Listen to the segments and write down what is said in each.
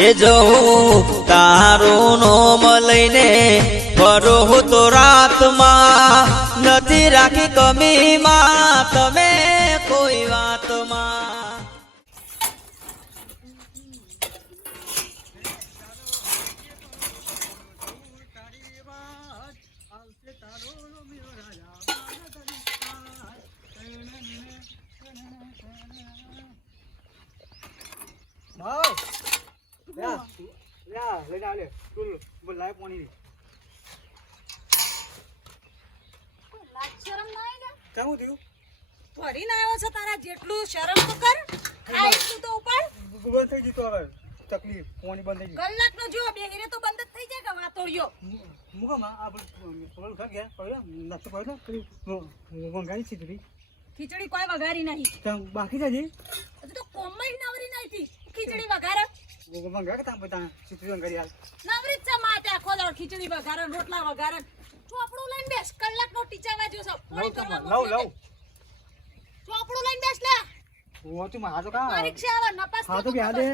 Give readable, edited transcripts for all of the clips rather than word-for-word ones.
એ જવું તારું નોમ લઈને ફરો તો રાતમાં નથી રાખી કમીમાં તમે કોઈ વાતમાં. તારા જેટલું શરમ તો કર. આ એટલું તો ઉપાડ. બંધ થઈ ગઈ તો હવે તકલીફ પાણી બંધ થઈ ગઈ. કલાક નો જો બે હીરે તો બંધ જ થઈ જાય કે વાતોડિયો. મુગામાં આપણે ઘર ગયા પડ્યો નતો પડ્યો કરી વંગાઈ ખીચડી. ખીચડી કોઈ વઘારી નહીં. બાકી જાજી હજુ તો કોમઈ નવરી નહીં થી ખીચડી વઘારે. વંગા કે તામ બતા ખીચડી વંગારી હાલ નવરી જ છે માતે આખો દાડો ખીચડી વઘારે રોટલા વઘારે. ચોપડું લઈને બેસ. કલાક નો ટીચાવા જો સબ. લવ ચોપડું લઈને બેસ લે. ઓ તું માં તો કા પરીક્ષા આવે નપાસ. હા તો બેહા દે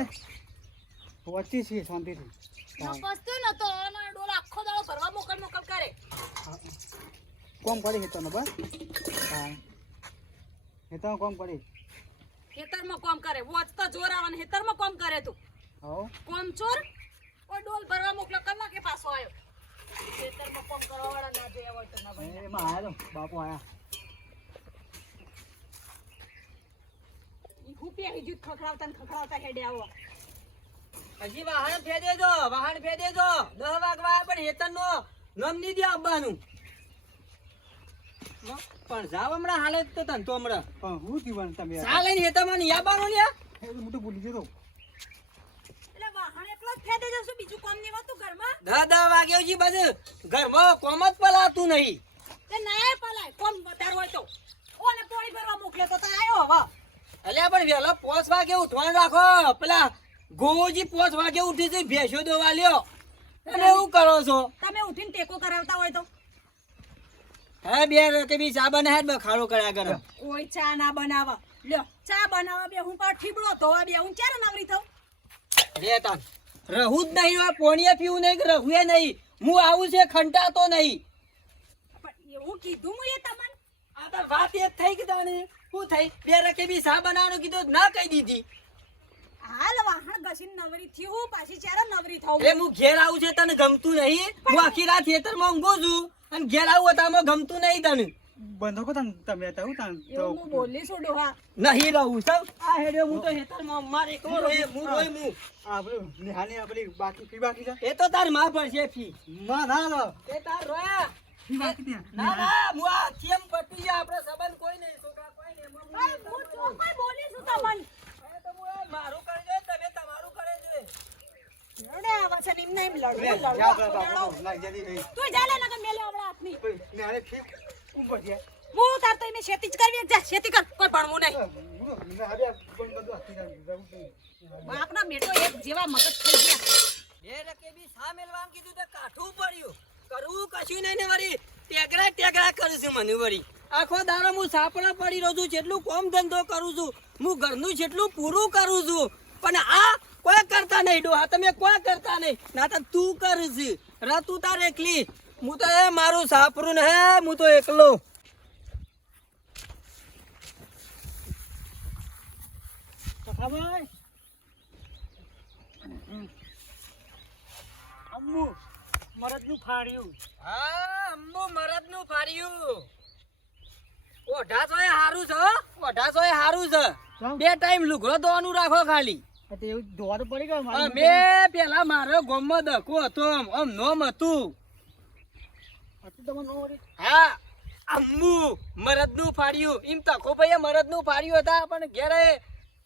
વચ્ચે છે શાંતિથી. નપાસ તો ન તો અમાર ડોલ આખો દાડો ભરવા મોકલ કરે. કોમ કરી હે તને બસ હા એ તો કોમ કરી ખેતરમાં કામ કરે. વોચ તો જોર આવન ખેતરમાં કામ કરે તું. હો કોમ ચોર કોઈ ડોલ ભરવા મોકલો કલાકે પાછો આવ્યો. ખેતરમાં કામ કરવા વાળા ના જોયા હોય તો ના ભાઈ. એમાં આયા તો બાપુ આયા ઈ હુપી હિજુત ખખડાવતા હેડે આવો. હજી વાહન ફેદે જો 10 વાગવા પણ હેતનનો નામ નહીં દે આવવાનું. પણ જાવ હમણાં હાલે તો તન તો હમણાં પણ હું દીવાન તમે સા લઈને હેતમાં નહીં આવવાનું લ્યા. એ મોટું ભૂલી ગયો એટલે વાહણ એકલો જ ફેદે જશું બીજું કામ નહીં હોતું ઘરમાં. 10 વાગ્યો જી બસ ઘરમાં કોમ જ પલાતું નહીં. તે નાય પલાય કોમ વધાર હોય તો. ઓને પોણી ભરવા મોકલે તો આયો હવે. અલ્યા પણ વેલો 5 વાગે ઉઠવાનું રાખો. પેલા ગોજી 5 વાગે ઉઠી છે ભેંસો દોવા લ્યો. તમે એવું કરો છો. તમે ઉઠીને ટેકો કરાવતા હોય તો હે બે કે બી ચા બનાય જ ખાડો કર્યા કરે. કોઈ ચા ના બનાવા. લ્યો ચા બનાવા બે હું પાછ ઠીબડો ધોવા બે હું ચાર નવરી થઉં. રે તાન રહું જ નહીં. પોણીએ પીવું નહીં કે રહુએ નહીં. હું આવું છે ખંટાતો નહીં. પણ એવું કીધું હું એ તમને. આ તો વાત એ થઈ કે તને શું થઈ બે રકે બી ચા બનાવવાનું કીધું ના કહી દીધી. હાલ વાહણ ઘસીને નવરી થી હું પાછી ચાર નવરી થઉં. એ હું ઘેર આવું છે તને ગમતું નહીં. હું આખી રાત ખેતરમાં ઊંઘું છું અને ઘેર આવું તો ગમતું નહીં તને. બંધો કો તમે હતા હું તાન એવું હું બોલી છું ડોહા. નહીં રહું સૌ આ હેડ્યો હું તો ખેતરમાં મારે કોણ હોય હું રોય હું. આપણે નિહાની આપણી બાકી ફી બાકી છે એ તો તાર માં પડશે ફી. માં ના લો એ તાર રોયા ફી બાકી ત્યાં ના ના હું આ થેમ પટી ગયા. આપણે સંબંધ કોઈ નહીં છોકરા કોઈ નહીં. હું ચોખ્ખી બોલી છું તમને. મારું કરી દે તમે તમારું કરે છે. લડે આવા છે નિમ નહીં લડો જા બાપુ લાગ જતી નહીં તું જા લે નકર મેલે આવડા હાથની. નિહાને ફી ઉપર છે હું તાર તો એને ખેતી જ કરવી જા ખેતી કર કોઈ ભણવું નહીં. નિહાને બંધ હતી બાપના બેટો એક જેવા મગજ થઈ ગયા. બે રકે બી સા મેલવામ કીધું તો કાઠું પડ્યું. કરવું કશું નહીં ને વળી ટેકરા કરું છું મને વળી. આખો દાડો હું સાપડા પડી રહ્યો છું. જેટલું કોમ ધંધો કરું છું હું ઘરનું જેટલું પૂરું કરું છું પણ આ કોઈ કરતા નહીં. ડોહા તમે કોઈ કરતા નહીં. ના તો તું કરીશ ર તું તાર એકલી. હું તો એ મારું સાપરું ને હે હું તો એકલો. ભાઈ અમ્મુ મરદનું ફાડ્યું હા અમ્મુ મરદનું ફાડ્યું. ઓઢા તો એ હારું છે. ઓઢા તો એ હારું છે. બે ટાઈમ લુગડો ધોવાનું રાખો ખાલી. એવું ધોવા તો પડી ગયો અમે પેલા મારો ગોમમાં દખો હતો આમ નોમ હતું. હા અમ્મુ મરદનું ફાડ્યું. એમ તકો ભાઈ મરદનું ફાડ્યું હતા પણ ઘેરે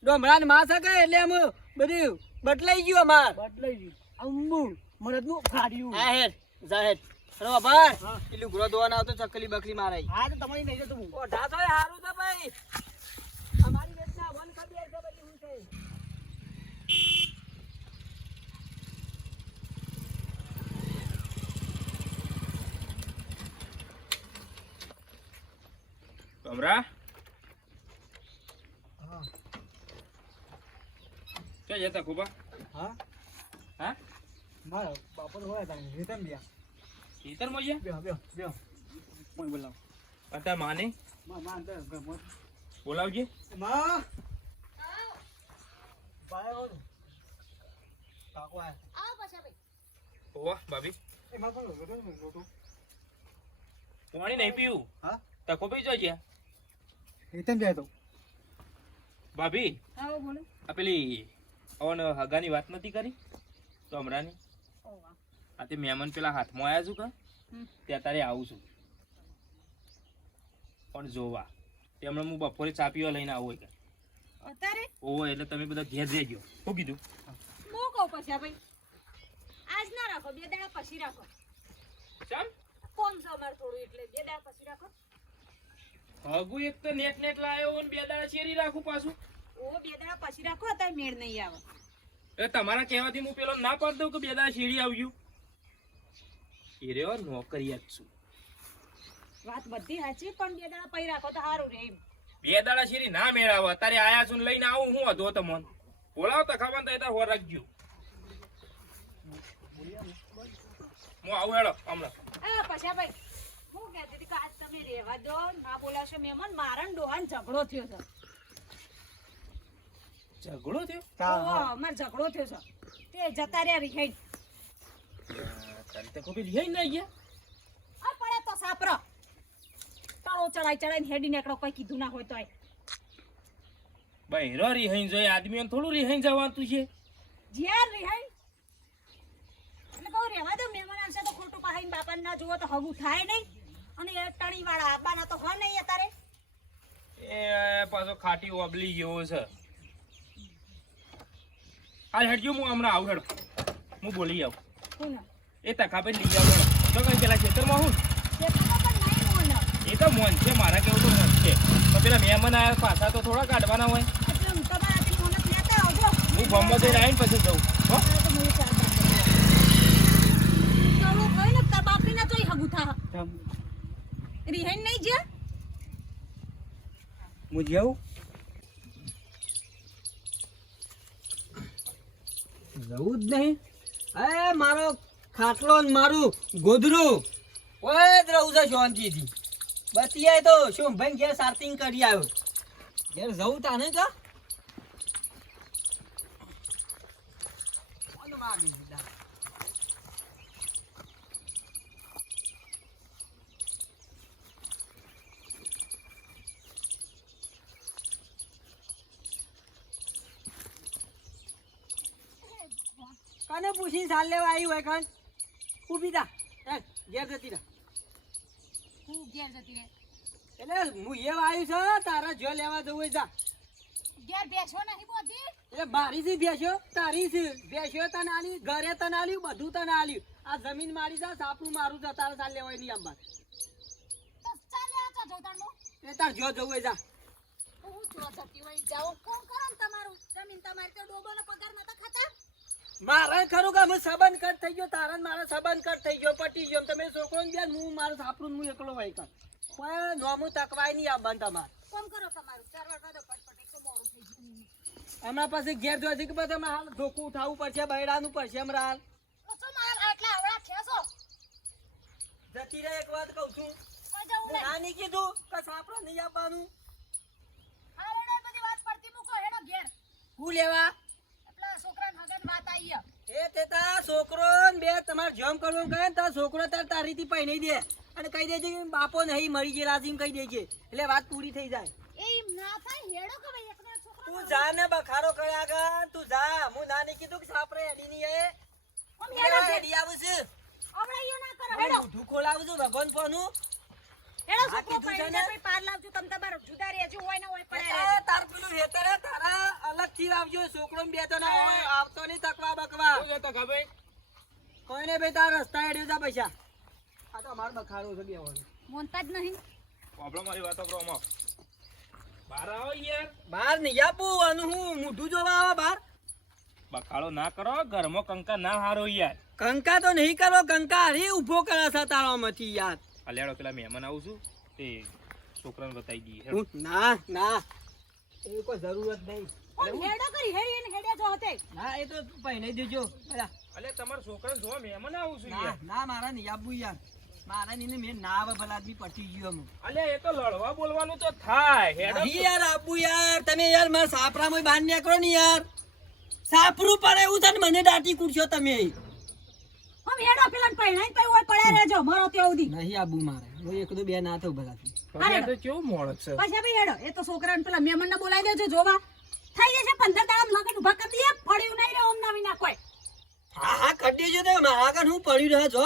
ડોમરાન માં શકે એટલે આમ બધું બદલાઈ ગયું અમાર. બદલાઈ ગયું અમ્મુ મરદનું ફાડ્યું હા હેડ જા હેડ. અરે બાબા એ લુગડો ધોવાના આવતો ચકલી બકલી મારાઈ. હા તો તમારી નહીં જતું ઓઢા તો એ હારું છે ભાઈ. અમારી વેચના વન ખબર છે બધી હું છે. કમરા ક્યાં જતા ખોબા? હા હા મારા બાપા તો હોય તારે હેતમ ગયા ખેતરમાં છે બેહો બેહો બેહો કોઈ બોલાવ અત્યારે માને માં અંદર બોલાવજે માં બાય હો કાકો આ આવો પાછા ભાઈ. ઓવા ભાભી એ માં કોણ લોટો પાણી નહીં પીવું હા તકો પી જોજે હેતમ જાય તો ભાભી આવો બોલો. આ પેલી અવન હગાની વાત નથી કરી તો હમણાંની ઓવા. આ તે મહેમાન પેલા હાથમાં આવ્યા છું કે ત્યાં તારે આવું છું પણ જોવા તે હમણાં હું બપોરે ચા પીવા લઈને આવું હોય અત્યારે ઓવો એટલે તમે બધા ઘેર જજો શું કીધું હું કહું પછી ભાઈ આજ ના રાખો, 2 દાડા પછી રાખો. ચાલ કોમ છે અમારે થોડું એટલે 2 દાડા પછી રાખો. હગુ એક તો નેટ નેટ લાયો ને 2 દાડા શેરી રાખું પાછું ઓ 2 દાડા પછી રાખો, અત્યારે મેળ નહીં આવે. એ તમારા કહેવાથી હું પેલો ના પાડ દઉં કે 2 દાડા શેરી આવજો એ રહ્યો નોકરિયાત છું વાત બધી સાચી, પણ 2 દાડા પછી રાખો તો સારું રહે એમ. 2 દાડા શેરી ના મેળાવો અત્યારે આયા છું ને લઈને આવું હું હતો તમને બોલાવ તો ખાવાનું તો તાર હોર રાખજો હું આવું હેડો હમણાં આ પછી ભાઈ હું કહેતી હતી કે આજ તમે રહેવા દો, ના બોલાવશો મહેમાન. મારા ને ડોહાને ઝઘડો થયો છે. ઝઘડો થયો ઓહો, અમારે ઝઘડો થયો છે. તે જતા રહ્યા રિહાઈ. તારી તો કોઈ રિહાઈ ના ગયા આ પડે તો સાપરો તાળો ચડાઈ હેડી નીકળો, કોઈ કીધું ના હોય તોય. બહેરો રિહાઈ જોઈએ આદમીઓને થોડું રિહાઈ જવાનું છે જ્યાં રિહાઈ એટલે કહું રહેવા દો, મહેમાન આવશે તો ખોટું પાહીને બાપાને ના જુઓ તો હગું થાય નહીં. અને એ ટણી વાળા આબાના તો હોય નહીં અત્યારે. એ પાછો ખાટી ઓબલી જેવો છે હાલ હેડજો હું હમણાં આવું હેડો હું બોલી આવું કોણ એ તકાપે લઈ જાવ હેડો તો કઈ પેલા ખેતરમાં હું શેતાનો પણ નહીં મોન. એ તો મોન છે મારા કેવું તો મોન છે તો પેલા મહેમાન આવ્યા પાછા તો થોડા કાઢવાના હોય એટલે હું તમારાથી મોન જ લેતા આવજો. હું ગામમાં જઈને આવીને પછી જઉં હો હવે તો મને ચાર બાર ચાલો હોય ને તાર બાપની ના તોય હગું થા. રિહાઈ નહીં જ્યાં હું જાઉં જવું જ નહીં. એ મારો ખાટલો ને મારું ગોદરું ઓય જ રહું છે શાંતિથી. બતિયાય તો શું ભાઈ ઘેર સાર્ટિંગ કરી આવ્યો. ઘેર જવું તાને કા કોને મારી દીધા. કને પૂછીને સાલ લેવા આવી હોય કન ઊભી થા. ઘેર જતી રહે. હું ઘેર જતી રહે. એટલે હું એવા આવ્યું છે તારા જો લેવા જવું હોય જા. ઘેર બેસો નહીં બોધી. એટલે મારી થી બેસ્યો તારી થી બેસ્યો તને આલી ઘરે તને આલ્યું બધું તને આલ્યું. આ જમીન મારી જા સાપનું મારું જા તારા સાલ લેવાય નહીં આંબા. તો ચાલે આ તો જોતાનો. એ તાર જો જવું હોય જા. હું જો જતી હોય જાઓ. કોણ કરો ને તમારું જમીન તમારી તો ડોબોનો પગાર નતા ખાતા. મારે ખરું કે હું સંબંધ કટ થઈ ગયો તારા ને મારા સંબંધ કટ થઈ ગયો પટી ગયો. તમે છોકરો ને બેન હું મારું સાપરું હું એકલો હોય કર પણ નોમું તકવાય નહીં આંબા તમારે. કોમ કરો તમારું ચારવાર દો પટપટ એક તો મોડું થઈ ગયું. હમણાં પછી ઘેર જોવા છે કે પછી હમણાં હાલ ધોકું ઉઠાવવું પડશે બૈડાનું પડશે હમણાં હાલ. તો શું મારા આટલા આવડા છે છો? જતી રહે એક વાત કહું છું. કોઈ જવું નહીં. ના નહીં કીધું કે સાપરો નહીં આપવાનું. આવડે બધી વાત પડતી મૂકો હેડો ઘેર. હું લેવા એટલા છોકરાને હગન વાત આવી હે. એ તે તાર છોકરો ને બે તમારે જોમ કરવું કહે ને તાર છોકરો તાર તારીથી પહેરી દે અને કહી દેજે કે બાપો નહીં મરી ગયેલા છે એમ કહી દેજે એટલે વાત પૂરી થઈ જાય. એમ ના થાય હેડો કે ભાઈ એકનો છોકરો. તું જા ને બખારો કર્યા આગળ તું જા. હું ના નહીં કીધું કે સાપરે હેડી નહીં એ આમ હેડો ઘેર. હેડી આવું છું. આવડે યો ના કરો હેડો. ઊંધું ખોલાવું છું ભગવાન પોનું. હેડો આ છોકરો કીધું છે પાડી ને? દે ભાઈ પાર લાવજો તમ તમાર જુદા રહેજો હોય ને હોય પડે એ તાર પેલું હેતર હે, તારા અલગથી આવજો. છોકરો ને બે તો ના હોય આવતો નહીં તકવા બકવા. શું છે તકાભાઈ કોઈને ભાઈ તાર રસ્તા હેડ્યો જા પૈસા. આ તો અમારો બખારો છે બે વાળો. મોનતા જ નહીં. આપણો મારી વાતો કરો આમાં બહાર આવો યાર બહાર નહીં આપું અને હું મોઢું જોવા આવા બહાર. બખાડો ના કરો ઘરમાં કંકા ના હારો યાર કંકા તો નહીં કરો. કંકા હરી ઉભો કરે છે તારામાંથી યાર. અલ્યાડો પેલા મહેમાન આવું છું તે છોકરાને બતાવી દઈએ હેડો. ના ના એ કોઈ જરૂરત નહીં. પણ હેડો કરી હેડી એને હેડ્યા જો હતે ના એ તો પહેણાઈ દેજો પેલા. અલે તમારા છોકરાને જોવા મહેમાન આવું છું ના યાર. ના મારા નહીં આપવું યાર. મારા નીને મેં ના આવે ભલા આદમી પટી ગયો અમુક. અલે એ તો લડવા બોલવાનું તો થાય હેડો. નહીં યાર આપવું યાર. તમે યાર મારા સાપરામાં બહાર નીકળો ને યાર. સાપરું પડે એવું છે ને મને દાટી કૂટશો તમે. હમ હેડો પેલા પહેણાઈ કઈ હોય પડ્યા રહેજો મારો ત્યાં સુધી નહીં આપવું મારે. હું એક તો બે ના થયું ભલાથી. પછી તો કેવું મોડક છે. પછી ભાઈ હેડો એ તો છોકરાને પેલા મહેમાનને બોલાવી દેજો જોવા થઈ જશે 15 દાડા લગન ઉભા કરી દઈએ પડ્યું નહીં રે ઓમ ના વિના કોઈ હા હા કરી દેજો તો મારા આગળ હું પડ્યું રહે છો.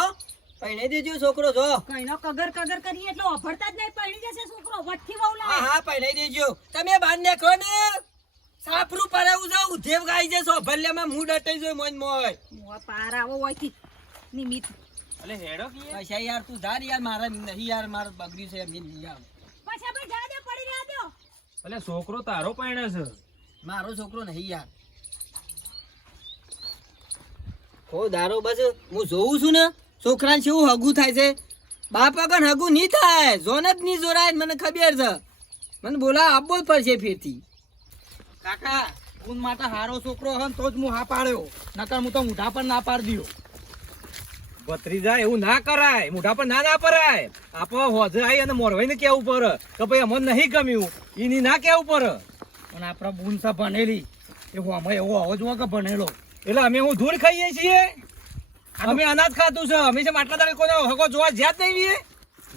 પહેણાઈ દેજો છોકરો છો. કઈનો કગર કગર કરીએ એટલે અભડતા જ નહીં પડી જશે છોકરો વઠ્ઠી બહુ હા લાગે હા પહેણાઈ દેજો. તમે બહાર નીકળો ને સાપરું પરાવું જાવ ઉધેવ ગાઈ જશો ભલ્યામાં હું ડટાઈ જોઈ મોજ મોય. મોય પાર આવો હોયથી નિમિત અલે હેડો કે યાર. પૈસા યાર તું ધાર યાર મારા નહીં યાર મારે બગડ્યું છે એમ નહીં યાર. પછી ભાઈ જા દે પડી રહ્યા દો અલે છોકરો તારો પરણે છે. મારો છોકરો નહીં યાર. હો દારો બસ હું જોઉં છું ને છોકરાને કેવું હગું થાય છે. બાપ આગળ હગું નહીં થાય. જોન જ નહીં જોરાય મને ખબર છે. મને બોલા આપવો જ પડશે ફેરથી. કાકા ઊન માટે હારો છોકરો હન તો જ હું હા પાડ્યો નકર હું તો મુઢા પર ના પાડી દ્યો. ભત્રીજા એવું ના કરાય. મોઢા પર ના પરાય. આપો હોજે આઈ અને મોરવાઈને કેવું પડે કે ભાઈ અમને નહીં ગમ્યું ઈની ના કેવું પડે. પણ આપણા બૂન સા ભણેલી એ અમે એવો આવો જો કે ભણેલો એટલે અમે હું ધૂળ ખાઈએ છીએ. અમે અનાજ ખાતું છે. અમે છે માટલા દાડે કોને હગો જોવા જ્યાં જ નહીં વીએ.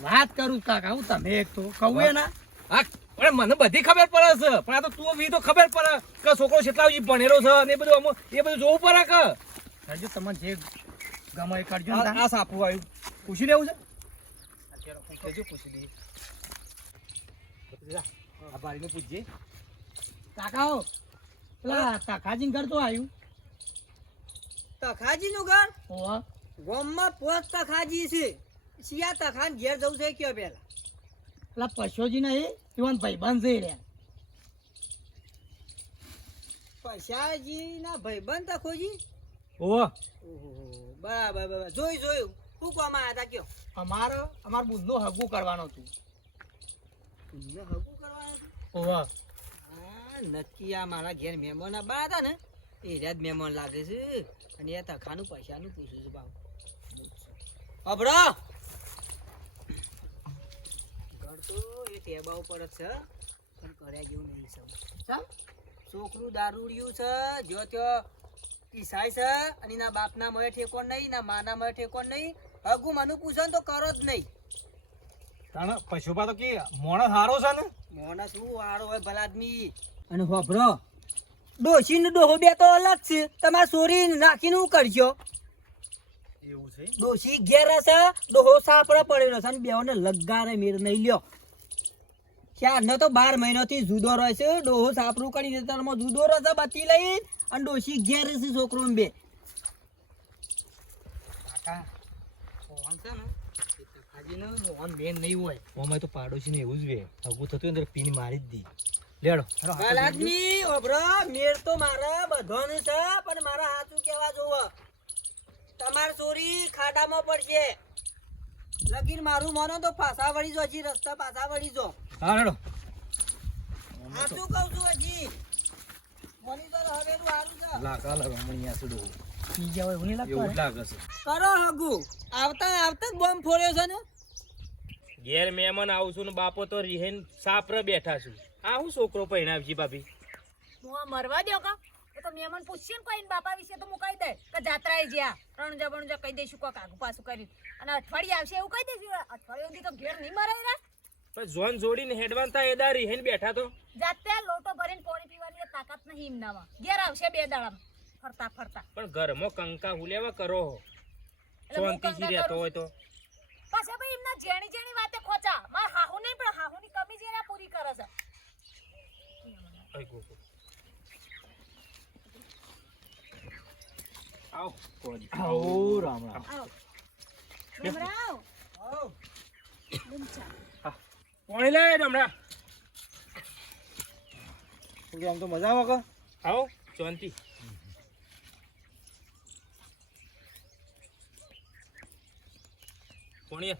વાત કરું કાકા હું તમે એક તો કહું એ ના હા પણ મને બધી ખબર પડે છે. પણ આ તો તું વી તો ખબર પડે કે છોકરો કેટલા ભણેલો છે ને એ બધું એ બધું જોવું પડે કે હજુ તમને જે ગમે એ કરજો ને આ તાન. આ સાપું આવ્યું પૂછી લેવું છે. પૂછી દઈએ ભત્રીજા, આ બારીને પૂછજે. કાકા હો પેલા તખાજી ઘર તો આવ્યું તખાજી નું ઘર ઓવા ગામમાં પોચ તખાજી છે. શિયા તખાન ઘેર જવું છે કયો પેલા. પેલા પશોજી ને એ પીવાન ભાઈબંધ છે રહ્યા પૈસાજી ના ભાઈબંધ તખોજી. ઓહો ઓહો બરાબર બરાબર જોયું શું કામ આયા તા કયો. અમાર બુનનું હગું કરવાનું હતું તમને હગું કરવાનું હતું? ઓવા હા નક્કી આ મારા ઘેર મહેમાન આબા હતા ને એ રહ્યા જ મહેમાન લાગે છે. અને એ તખાનું પૈસાનું પૂછું છું બાપ. અબરો ઘર તો એ ટેબા ઉપર જ છે પણ કર્યા જેવું નહીં છે. સમ છોકરું દારૂડિયું છે જો ત્યો પીસાય છે અને ના બાપના મળે ઠેકોન નહીં ના માના મળે ઠેકોન નહીં. હગું મને પૂછો ને તો કરો જ નહીં. તાણે પશુપા તો કે મોણસ હારો છે ને. મોણા શું વાળો હોય ભલા આદમી. અને હોભરો ડોશી ને ડોહો બે તો અલગ છે. તમારે સોરી નાખીને હું કરશો. એવું છે. ડોશી ઘેર હશે ડોહો સાપડો પડેલો છે અને બેઓને લગારે મેર નહીં લ્યો. ચારનો તો 12 મહિનાથી જુદો રહે છે. ડોહો સાપડું કરી દેતામાં જુદો રહે બતી લઈ અને ડોશી ઘેર છે છોકરો ને બે. કાકા ફોન છે ને એ તખાજી ને ફોન બેન નહીં હોય ઓમાં તો પાડોશી ને એવું જ વે હગું થતું અંદર પીને મારી જ દી. લેડો ભલા આદમી હોભરો મેર તો મારા બધાને છે પણ મારા હાચું કેવા જોવો. તમાર ચોરી ખાડામાં પડશે. લગીન મારું માનો તો પાછા વળી જો. હજી રસ્તા પાછા વળી જો. હા લેડો. હાચું કહું છું હજી. મની તો હવેનું હારું છે. લાકા લગાવ અહીંયા સુડો પી ગયા હોય એવું નહીં એવું જ લાગતું લાગે છે. કરો હગુ આવતા આવતા જ બોમ્બ ફોડ્યો છે ને. ઘેર મહેમાન આવું છું ને બાપો તો રીહેન સાપરે બેઠા છું. આ હું છોકરો પરણાવજી ભાભી. હું આ મરવા દો કા એ તો મહેમાન પૂછશે ને કોઈ બાપા વિશે તો હું કહી દે કે જાત્રાએ જ્યાં રણજા કહી દઈશું કોક આગુ પાછું કરી અને અઠવાડિયે આવશે એવું કહી દઈશું. અઠવાડિયે સુધી તો ઘેર નહીં મરે ને પણ જોન જોડીને હેડવાન થાય એદા રીહેન બેઠા તો જાતે લોટો ભરીને પાણી પીવાની તાકાત નહીં એમનામાં. ઘેર આવશે 2 દાડામાં ફરતા ફરતા. પણ ઘરમાં કંકા હુલેવા કરો એટલે હું શાંતિથી કંકા રહેતો કરું. હોય તો. પાછા ભાઈ એમના જેણી વાતે ખોચા માર હાહુ નહીં પણ હાહુની કમી જેરા પૂરી કરે છે. I go. આવ કોજી. આવો રામ રામ. આવો ડમરાવ આવ. ડમચા પાણી લે હમણાં. આમ તો મજા આવે કે આવો શાંતિ. પાણી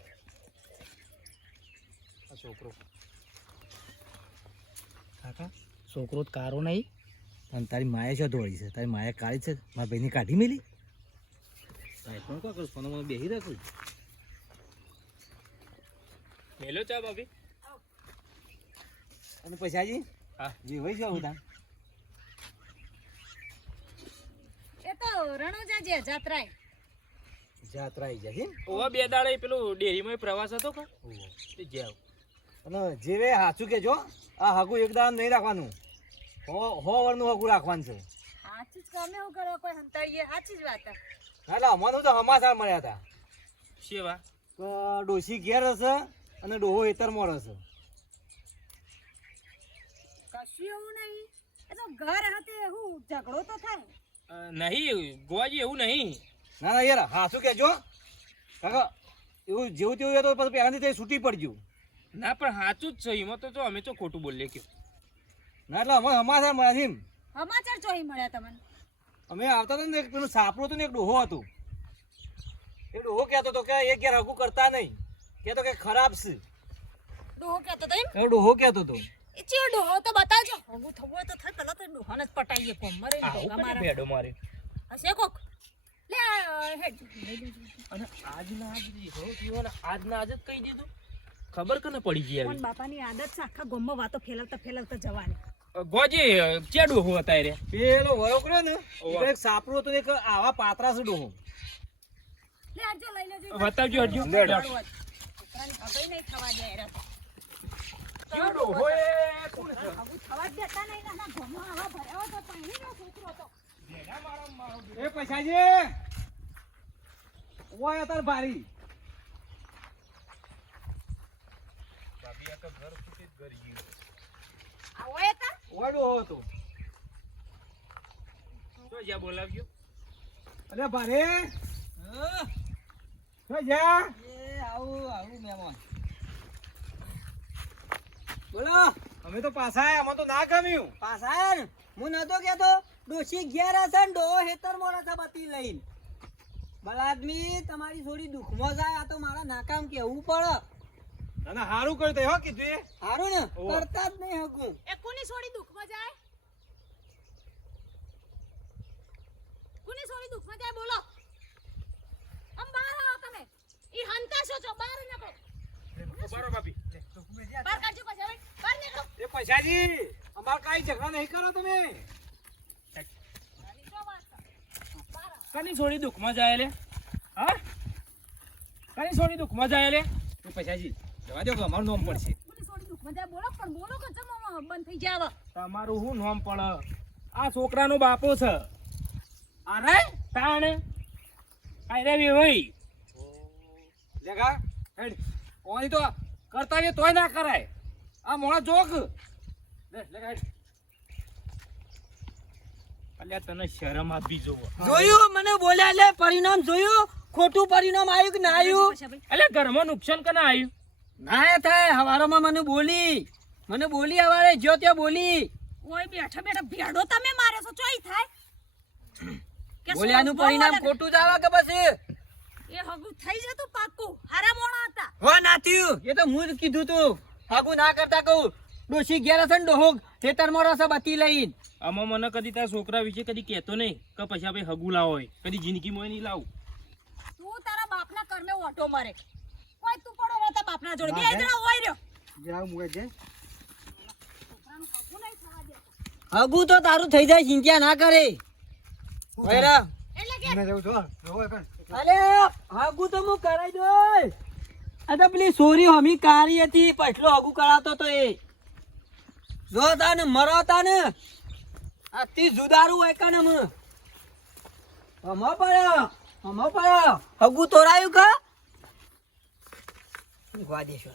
આ છોકરો કાકા છોકરો તો કારો નહીં અને તારી માએ શું દોડી છે? તારી માએ કાઢી છે? મારા ભાઈની કાઢી મેલી? સાહેબ પણ કોણ કરું? સોનો મને બેસી રાખું. મેલો ચા ભાભી. અને પૈસાજી હા. જે હોય છે બધા એ તો રણોજા જે જાત્રાએ જાત્રા આવી જાય છે. ઓવા બે દાડે પેલું ડેરીમાં પ્રવાસ હતો કે તે જાવ. અને જેવે સાચું કેજો, આ હાગું એક દાડો નહીં રાખવાનું, હો વરનું હાગું રાખવાનું છે. સાચું જ ગમે એવું કરો કોઈ હંતાડીએ સાચી જ વાત હે. એટલે અમારું તો હમાસા મળ્યા હતા સેવા કે ડોશી ઘેર હશે અને ડોહો એતરમાં રહેશે. કશું એવું નહીં, એ તો ઘર હાથે હું ઝઘડો તો થાય. નહીં ગોવાજી એવું નહીં. ના ના યાર સાચું કેજો કાકા, એવું જેવું તેવું હોય તો પછી પહેલાંથી તે છૂટી પડજો. ના પણ સાચું જ છે એમાં તો અમે તો ખોટું બોલીએ કે. ના એટલે અમે હમાસા મળ્યા છે એમ. સમાચાર ચોહી મળ્યા તમને? અમે આવતા હતા ને એક પેલું સાપડું હતું ને એક ડોહો હતું. એ ડોહો કહેતો હતો કે એ ઘેર હગું કરતા નહીં, કહેતો કે ખરાબ છે. ડોહો કહેતો તો એમ? એ ડોહો કહેતો હતો. એ ચિયો ડોહો તો બતાવજો. હગું થવું હોય તો થાય, પેલા તો ડોહાને જ પટાઈએ કોમ મરે ને આવું ભોગા કોને મારે. ભેડો મારે. હશે કોક. લે આ હેડ લઈ લેજો. અને આજના આજ દીધો પીવાના આજના આજ જ કહી દીધું. ખબર કને પડી ગઈ પણ આવી. બાપાની આદત છે આખા ગામમાં વાતો ફેલાવતા ફેલાવતા જવાની. ગોજી ચેડું હું હતા રે. પેલો વરોકરો ને એ તો એક સાપડું હતું ને એક આવા પાતરા છે ડોહો. લે આજો લઈ લેજો. બતાવજો હરજો. છોકરાને હગઈ નહીં થવા દે યાર. ચેડો હોય હગું થવા જ દેતા નહીં, નાના ગામમાં આવા ભરાવો તો પાણીનો છોકરો હતો. એ પૈસાજી ઓય તાર ભારી ભાભી આ તો ઘર ફૂટી જ ઘર ગયું. આવો એ તા? ઓય ડોહો હતો. તો જ્યાં બોલાવજો. અરે ભારે હે જા એ આવું આવું મહેમાન. બોલો અમે તો પાછા આયા, અમને તો ના ગમ્યું. પાછા ને હું નતો કેતો ડોશી ઘેર હશે ને ડોહો હેતર મોડા છે બતી લઈને. ભલા આદમી તમારી થોડી દુઃખમાં જાય, આ તો મારા નાકામ કેવું પડે. ના ના હારું કર્યું તે હો કીધું એ. હારું ને ઓહો. કરતા જ નહીં હકું. એ કોની છોડી દુઃખમાં જાય? કોની છોડી દુઃખમાં જાય બોલો? આમ બહાર આવો તમે. ઈ હંતાશો છો, બહાર નીકળો. ઉભા ભાભી. બહાર કાઢજો પાછા હવે. બહાર નીકળો. એ પૈસાજી અમાર કાઈ ઝઘડા નહીં કરો તમે. આની શું વાત છે? બહાર આવો. કની છોડી દુઃખમાં જાય લે. હા કની છોડી દુઃખમાં જાય લે. એ પૈસાજી જવા દો કે અમારું નામ પડશે. કોની છોડી દુઃખમાં જાય બોલો, પણ બોલો કે જમવામાં બંધ થઈ જાય હવે. તમારું શું નામ પડે? આ છોકરાનો બાપો છે. અરે તાણે અરે ભાઈ લેગા હેડ ઓની તો કરતા તોય ના કરાય. આ મોણા જોક લે લેગા હેડ. અલ્યા તને શરમ આપી જોવો. જોયું મને બોલ્યા લે પરિણામ જોયું, ખોટું પરિણામ આવ્યું કે ના આવ્યું? પાછા ભાઈ. અલ્યા ઘરમાં નુકસાન કને આવ્યું? ના થાય હવારોમાં મને બોલી હવારે જો ત્યાં બોલી. ઓય બેઠા બેઠા ભેડો તમે મારે છો, ચોઈ થાય? કે બોલ્યાનું શું પરિણામ બોલે? ખોટું જ આવે કે પછી એ હગું થઈ જતું પાક્કું. હારા મોણા હતા. હો ના થયું એ તો હું જ કીધું તું. હાગું ના કરતા કહું ડોશી ઘેર હશે ને ડોહો ખેતરમાં રહેશે બતી લઈને. આમાં મને કદી તારા છોકરા વિશે કદી કહેતો નહીં કે પછી આપણે હગું લાવો હોય. કદી જિંદગીમાં નહીં લાવું. તું તારા બાપના કર્મે ઓટો મારે. કોઈ તું પડો રહેતા બાપના જોડે. બે જણા હોય રહ્યો. છોકરાનું હગું નહીં થવા દેતા. હાગું તો તારું થઈ જાય, ચિંતા ના કરે. એટલે કે અરે હાગું તો હું કરાઈ દઉં. આ તો પેલી સોરી હમી કારી હતી પછલો હાગું કરાતો તો એ જો તા ને મરો તા ને આથી જુદારું હોય કાને હું હમો પડ્યો હાગું તોરાયું કા ગવા દેશો